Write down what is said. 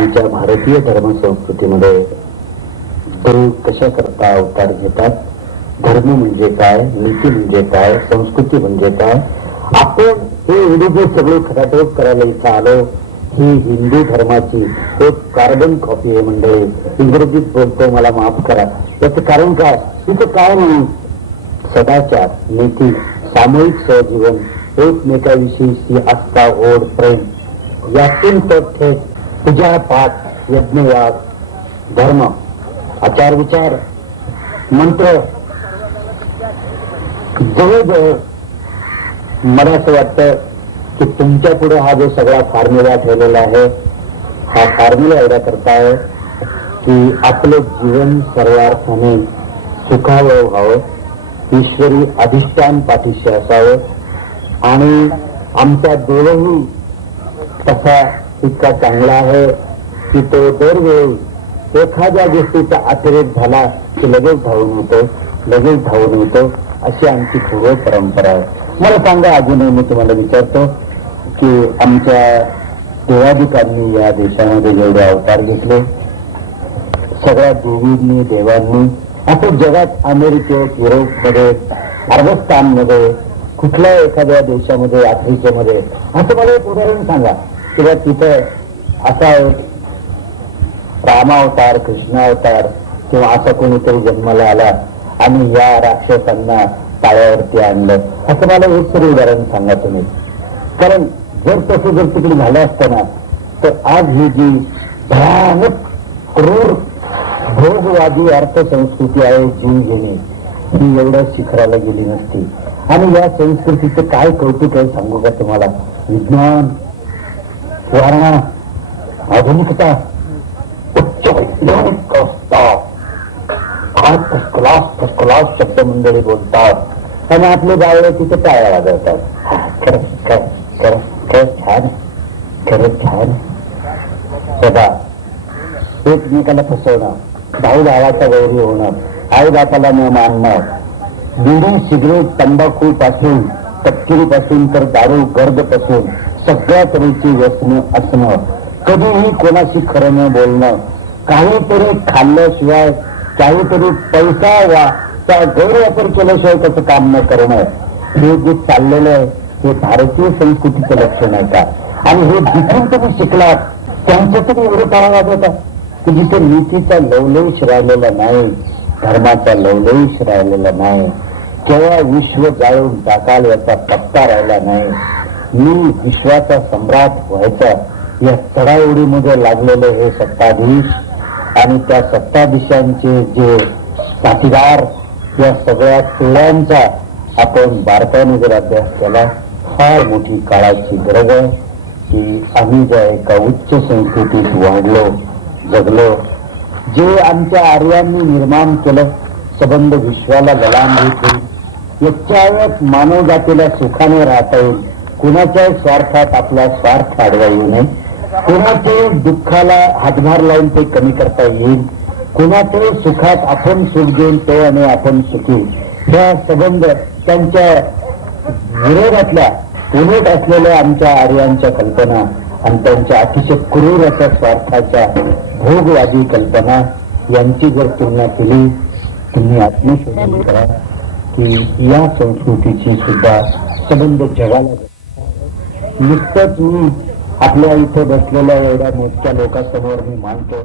आमच्या भारतीय धर्म संस्कृतीमध्ये कशा करता अवतार घेतात? धर्म म्हणजे काय? नीती म्हणजे काय? संस्कृती म्हणजे काय? आपण हे विरुद्ध सगळे खटाटोप करायला इथं आलो. ही हिंदू धर्माची एक कार्बन कॉपी आहे मंडळी. इंग्रजीत बोलतो मला माफ करा. याचं कारण काय? तिथं काय म्हणून? सदाचार नीती सामूहिक सहजीवन एकमेकाविषयीची आस्था ओढ प्रेम. यातून तर थेट पूजा पाठ यज्ञवाद धर्म आचार विचार मंत्र जवळजवळ मला असं वाटतं की तुमच्यापुढे हा जो सगळा फॉर्म्युला ठेवलेला आहे हा फॉर्म्युला एवढा करता आहे की आपलं जीवन सर्वार्थाने सुखावं व्हावं ईश्वरी अधिष्ठान पाठीशी असावं आणि आमचा देवही तसा इतका चांगला आहे की तो दरवेळी एखाद्या गोष्टीचा अतिरेक झाला की लगेच धावून येतो लगेच धावून येतो अशी आमची पूर्व परंपरा आहे. मला सांगा अजूनही मी तुम्हाला विचारतो की आमच्या देवाधिकांनी या देशामध्ये जेवढे अवतार घेतले सगळ्या देवींनी देवांनी असं जगात अमेरिकेत युरोपमध्ये अरबस्तानमध्ये कुठल्या एखाद्या देशामध्ये आफ्रिकेमध्ये असं मला एक उदाहरण सांगा. किंवा तिथं असा एक रामावतार कृष्णावतार किंवा असा कोणीतरी जन्माला आला आणि या राक्षसांना पायावरती आणलं. असं मला एक तरी उदाहरण सांगा तुम्ही. कारण जर तसं जर तिकडे झालं असताना तर आज ही जी भयानक क्रूर भोगवादी अर्थसंस्कृती आहे जीव घेणे ही एवढ्या शिखराला गेली नसती. आणि या संस्कृतीचं काय कौतुक आहे सांगू का तुम्हाला? विज्ञान. सुधारणा आधुनिकता उच्च वैज्ञानिक अवस्था आज फर्स्ट क्लास फर्स्ट क्लास शब्द मंडळी बोलतात. आणि आपले गावडे तिथे टाळ्या वाजवतात खरंच खरंच खरंच खरंच छान खरंच छान. सदा. एकमेकाला फसवणं भाऊ भावाचा गौरी होणं आई बापाला न मानणं बिडी सिगरेट तंबाखू पासून तपकिरी पासून तर दारू गर्दपासून सगळ्या तऱ्हेची व्यसन असणं. कधीही कोणाशी खरं न बोलणं. काहीतरी खाल्ल्याशिवाय काहीतरी पैसा वा त्या गैरवापर केल्याशिवाय त्याचं काम न करणं. हे जे चाललेलं आहे हे भारतीय संस्कृतीचं लक्षण आहे का? आणि हे जिथून तुम्ही शिकलात त्यांचं तरी एवढं काळा वाटत की जिथे नीतीचा लवलेश राहिलेला नाही धर्माचा लवलेश राहिलेला नाही केव्हा विश्व जाळून टाकाल याचा पत्ता राहिला नाही मी विश्वाचा सम्राट व्हायचा या चढाओढीमध्ये लागलेले हे सत्ताधीश आणि त्या सत्ताधीशांचे जे साथीदार या सगळ्या पिढ्यांचा आपण बारकाईने जर अभ्यास केला फार मोठी काळाची गरज आहे की आम्ही ज्या एका उच्च संस्कृतीत वाढलो जगलो जे आमच्या आर्यांनी निर्माण केलं सबंध विश्वाला गलांबित होईल यच्चावत मानव जातीला सुखाने राहता येईल. कुणाच्याही स्वार्थात आपला स्वार्थ आडवा येऊ नये. कुणाचे दुःखाला हातभार लावून ते कमी करता येईल. कुणाचे सुखात आपण सुख देईल तो आणि आपण सुखी. ह्या संबंध त्यांच्या विरोधातल्या उलट असलेल्या आमच्या आर्यांच्या कल्पना आणि त्यांच्या अतिशय क्रूर अशा स्वार्थाच्या भोगवादी कल्पना यांची जर तुलना केली तुम्ही आत्मशोधन करा की या संस्कृतीची सुद्धा संबंध जगाला नुसतंच मी आपल्या इथं बसलेल्या एवढ्या मोठ्या लोकांसमोर मी मानतो.